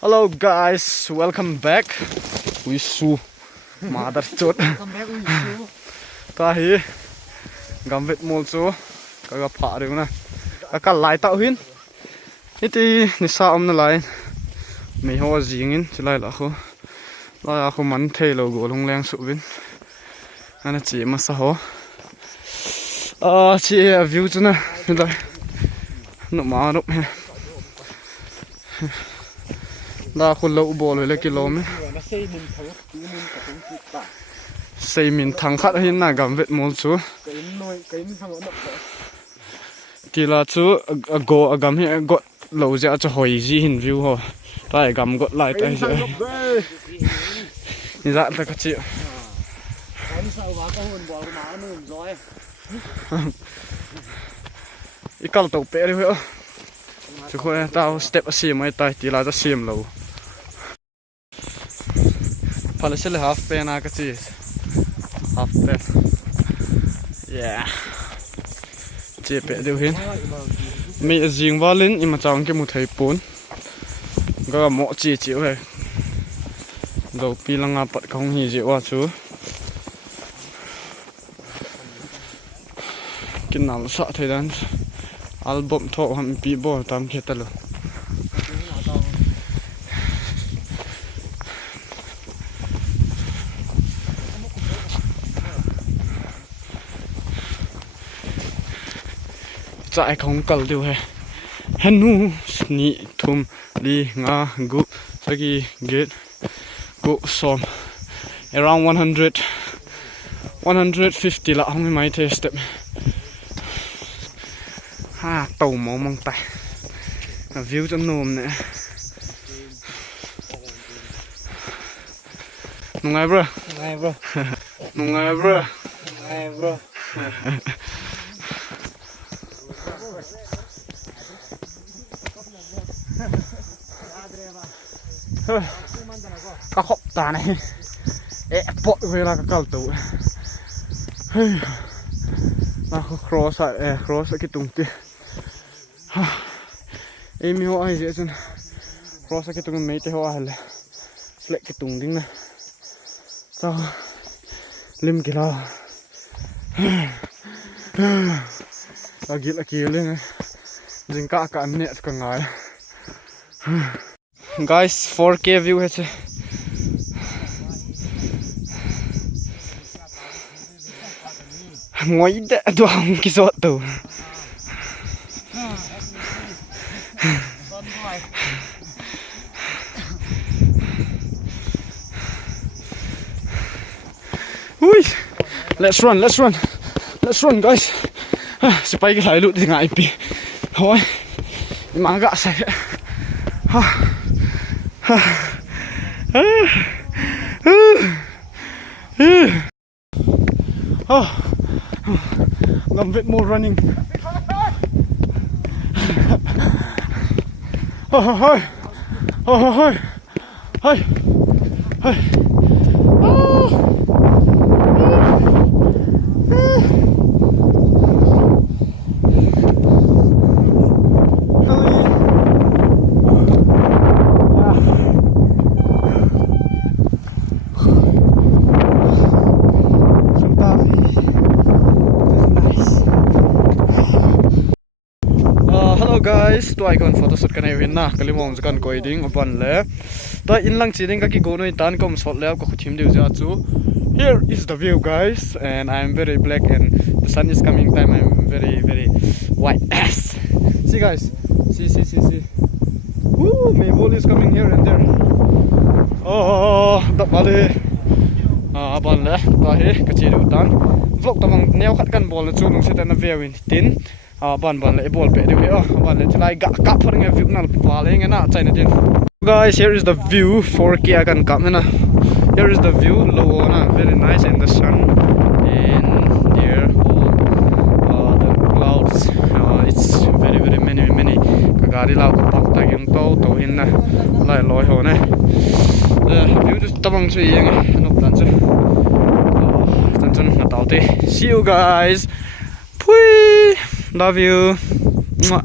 Hello guys, welcome back. Wisu mother chốt. Ta hi Gamvetmol chu kaga pha riu na. Ka lai tao hin. Iti ni sa om na lai. Mi ho jingin chulai la kho. La kho man thei lo go long leng su win. Ana chi ma sa ho. Chi view chu na. Nó mà nó là khôn lâu bò rồi lấy kilo mấy xây minthang khác hin na Gamvetmol chú thì là chú go gam hi got lâu giờ cho hỏi gì hình view ho tại gam got lại tại giờ như vậy ta có chịu ít câu tàu bể đi vậy chú coi tao step xiêm mấy tay thì là tao xiêm lâu phải là sẽ là half pen à cái gì half pen yeah chế bể đều hết mình riêng vào lên nhưng mà trong cái một thầy bốn có mỏ chỉ chịu này dầu pi lăng ngà bật không gì chịu à chú cái nào sợ thầy đang album thọ hàm pi bò tam kia ta luôn chạy không cần điều hè henu ni thum li nga gu sagi get go som around 150 là không mấy thế step ha tàu máu mong tay view cho nôm nè nung ai bro nung ai bro các khóc ta này bội về là các cầu tụ là cross cái tung kia em yêu ai vậy chứ cross cái tung mấy thế hoa là lại cái tung đinh này sao lim kia là kia lên này dừng cả nẹt cả ngài guys 4K view hết ngồi đẻ đoan cái giọt tù ui let's run guys sẽ bay cái hải lụt thì ngại bị thôi mà gạ sạch Gamvetmol running. Guys, tôi còn photoshoot cái này hiện na, cái limong sẽ còn coi đinh ở bên lẽ. Tôi in lăng chỉ đinh cái go noi tan kom shot leo có thím điều ra chú. Here is the view guys, and I'm very black and the sun is coming time. I'm very white ass. See guys, see. Woo, my ball is coming here and there. Oh, đập vào đi. Bên lẽ, tôi hi cái chỉ điều tan. Vlog tao mang neo khát căn ball là chú nung sẽ tan về win tin. Ban lại ball pe đi ban lại lại gạ phật nghe view nào vào lên nghe na chạy này guys, here is the view 4K akan kam na. Here is the view low na, very nice in the sun and there all the clouds. It's very many kagari lau ko pak ta yung to hin na lai loi ho na view just tabang chu yang anop tan chu na tao te. See you guys. Pui, love you. Mwah.